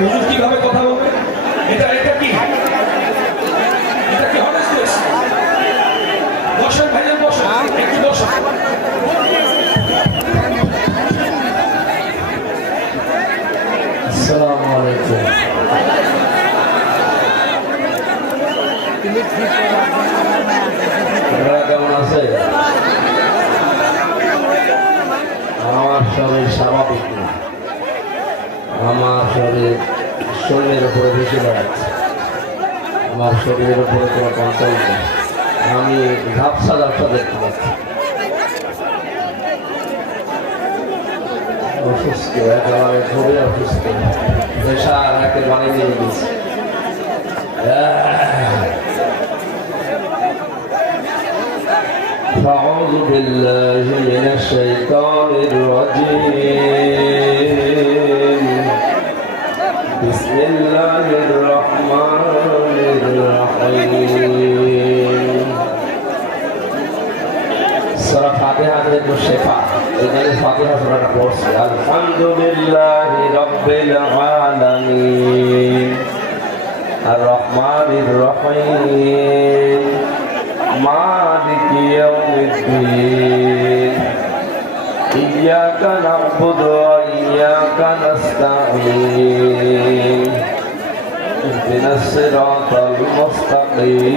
হুজুর কীভাবে কথা বলবে? এটা এটা কি? এটা কি হনেস্টনেস বসেন ভাইজান বসেন। একটু বসেন। আসসালামু আলাইকুম। আপনারা কেমন আছে আমার শরীর স্বাভাবিক। না আমার শরীর শরীরের উপরে বেশি দাঁড়াচ্ছে আমার শরীরের উপরে কোনো কন্ট্রোল নেই আমি ঝাপসা ঝাপসা দেখতে পাচ্ছি অসুস্থ একেবারে খুবই অসুস্থ প্রেশার একেবারে নিয়ে গেছে أعوذ بالله من الشيطان الرجيم ابن الشفاء إذا الفاتحة سورة الكرسي الحمد لله رب العالمين الرحمن الرحيم مالك يوم الدين إياك نعبد وإياك نستعين اهدنا الصراط المستقيم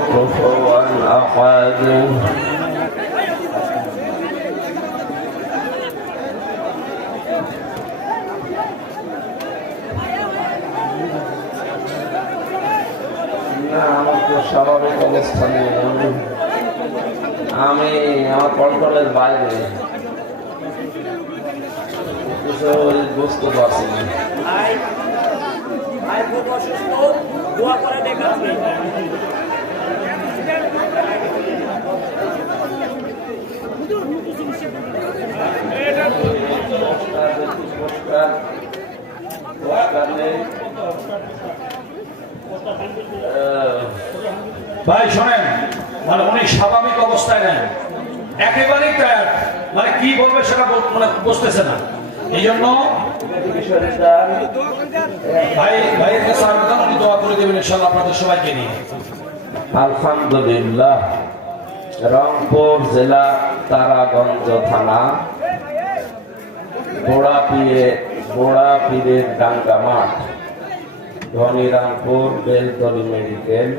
আমি- আমি আমার কন্ট্রোলের বাইরে। বুঝতে পারছি না। ভাই, শোনেন মানে উনি স্বাভাবিক অবস্থায় নেন। একেবারেই টায়ার মানে কি বলবে সেটা মানে বুঝতেছে না। এই জন্য ভাই ভাইয়ের কাছে আবেদন উনি দোয়া করে দেবেন ইনশাল্লাহ আপনাদের সবাইকে নিয়ে। আলহামদুলিল্লাহ, রংপুর জেলা তারাগঞ্জ থানা বোড়া পিয়ে বোড়া পীরের ডাঙ্গা মাঠ ধনীরামপুর বেলতলি মেডিকেল।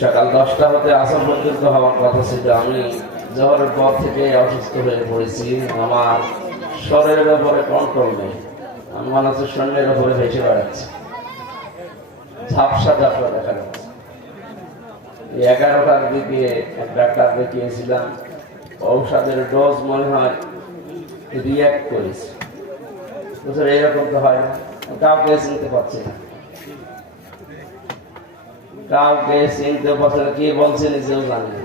সকাল দশটা হতে আসর পর্যন্ত হওয়ার কথা ছিল। আমি জহরের পর থেকে অসুস্থ হয়ে পড়েছি। আমার শরীরের উপরে কন্ট্রোল নেই। আমি মনে শরীরের উপরে ভেসে বেড়াচ্ছি। ঝাপসা ঝাপসা দেখা যাচ্ছে। এগারোটার দিকে ডাক্তার দেখিয়েছিলাম। ঔষধের ডোজ মনে হয় রিয়াক্ট করেছে। বুঝলেন এইরকম তো হয় না। কাউকে চিনতে পারছি না। কাউকে চিনতে পারছে না, কে বলছে নিজেও জানে।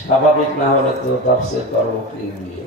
স্বাভাবিক না হলে তো তাফসির করব কি দিয়ে?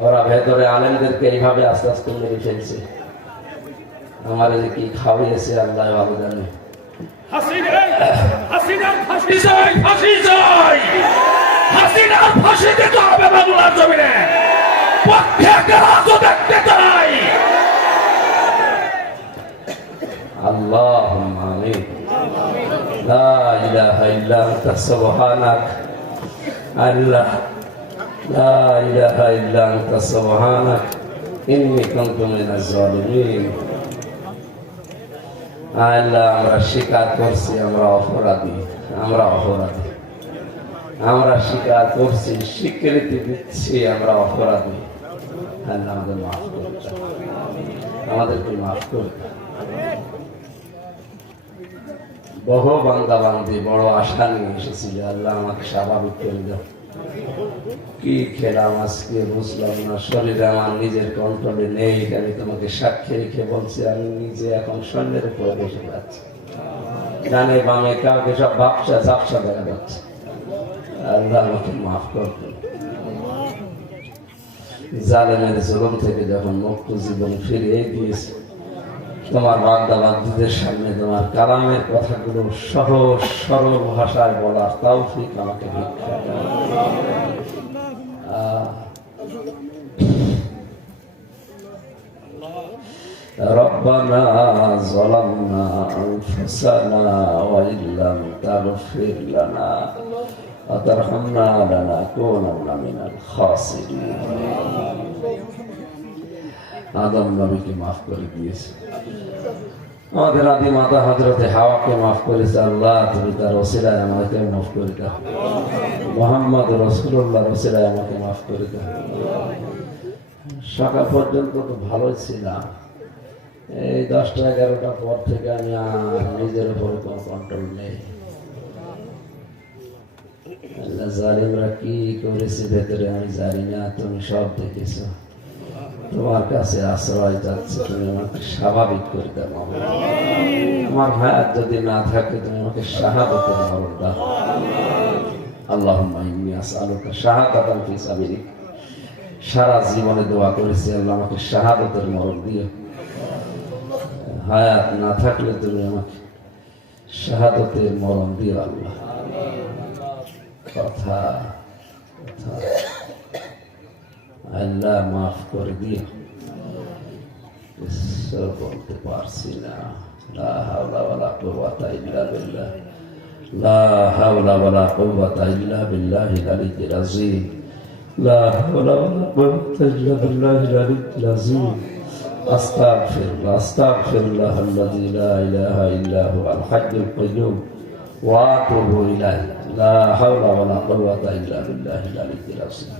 ওরা ভেতরে আলেমদেরকে এইভাবে আস্তে আস্তে মেরে ফেলছে আমার এই যে কি খাওয়াইছে আল্লাহ ভালো জানে হাসিনা হাসিনার ফাঁসি চাই ফাঁসি চাই হাসিনার ফাঁসি দিতে হবে বাংলার জমিনে পক্ষে একটা রাজ্য দেখতে চাই اللهم آمين لا إله إلا أنت سبحانك الله لا إله إلا أنت سبحانك إني كنت من الظالمين আল্লাহ আমরা স্বীকার করছি আমরা অপরাধী আমরা অপরাধী আমরা স্বীকার করছি স্বীকৃতি দিচ্ছি আমরা অপরাধী আল্লাহ আমাদের মাফ করে দাও। আমাদেরকে মাফ করে দাও। বহু বান্দা বান্দি বড় আশা নিয়ে এসেছিল আল্লাহ আমাকে স্বাভাবিক করে দাও কি খেলাম আজকে বুঝলাম না, শরীরে আমার নিজের কন্ট্রোলে নেই আমি তোমাকে সাক্ষী রেখে বলছি, আমি নিজে এখন সৈন্যের উপরে বসে যাচ্ছি ডানে বামে কাউকে সব ভাবসা ঝাপসা দেখা যাচ্ছে। আল্লাহ আমাকে মাফ করতো জালেমের জুলুম থেকে যখন মুক্ত জীবন ফিরিয়ে দিয়েছে তোমার বান্দা বান্ধবদের সামনে তোমার কালামের কথাগুলো সহজ সরল ভাষায় বলার তৌফিক আমাকে ভিক্ষা দাও। আহ, ربنا ظلمنا أنفسنا وإن لم تغفر لنا وترحمنا لنكونن من الخاسرين আদম মাফ করে দিয়েছে। আমাদের আদি মাতা হাওয়াকে মাফ করেছে, আল্লাহ তুমি তার আমাকে মাফ করে দাও। মোহাম্মদ রসুল্লাহ আমাকে মাফ করে দাও। সকাল পর্যন্ত তো ভালোই ছিলাম। এই দশটা, এগারোটা পর থেকে আমি আর নিজের উপরে কোনো কন্ট্রোল নেই। জালিমরা কি করেছে ভেতরে আমি জানি না, তুমি সব দেখেছ। তোমার কাছে আশ্রয় যাচ্ছে, তুমি আমাকে স্বাভাবিক করে দাও। আমার হায়াত যদি না থাকে, তুমি আমাকে শাহাদতের মরণ দাও। আল্লাহ ইন্নী আসআলুকা শাহাদাতান সারা জীবনে দোয়া করেছি, আল্লাহ আমাকে শাহাদতের মরণ দিও। হায়াত না থাকলে তুমি আমাকে শাহাদতের মরণ দিও, আল্লাহ। কথা কথা। আল্লাহ মাফ করে দিও কিছু বলতে পারছি না লা হাওলা ওয়ালা কুওয়াতা ইল্লা বিল্লাহ লা হাওলা ওয়ালা কুওয়াতা ইল্লা বিল্লাহিল আলিয়্যিল আযীম লা হাওলা ওয়ালা কুওয়াতা ইল্লা বিল্লাহিল আলিয়্যিল আযীম আস্তাগফিরুল্লাহ আস্তাগফিরুল্লাহ আল্লাযী লা ইলাহা ইল্লা হুয়াল হাইয়্যুল কাইয়্যুম ওয়া আতুবু ইলাইহি লা হাওলা ওয়ালা কুওয়াতা ইল্লা বিল্লাহিল আলিয়্যিল আযীম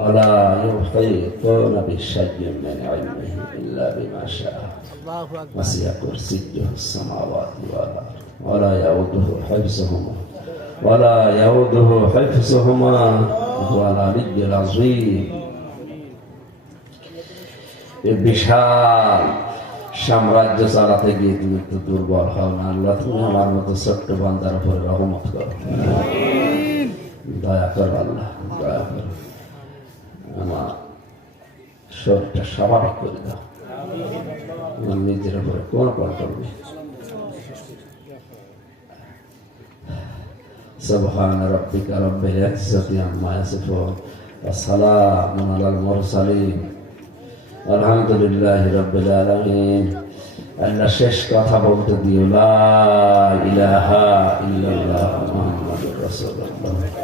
ولا يحيطون بشيء من علمه إلا بما شاء وسع كرسيه السماوات والأرض ولا يؤوده حفظهما ولا يؤوده حفظهما وهو العلي العظيم এ বিশাল সাম্রাজ্য চালাতে গিয়ে তুমি একটু দুর্বল হও না আল্লাহ তুমি আমার মতো ছোট্ট বান্দার উপরে রহমত করো দয়া করো আল্লাহ দয়া করো আমার শরীরটা স্বাভাবিক করে দাও আমার নিজের উপরে কোনো কন্ট্রোল নেই سبحان ربك رب العزة عما يصفون وسلام على المرسلين والحمد لله رب العالمين আল্লাহ শেষ কথা বলতে দিও লা ইলাহা ইল্লাল্লাহ মুহাম্মাদুর রাসূলুল্লাহ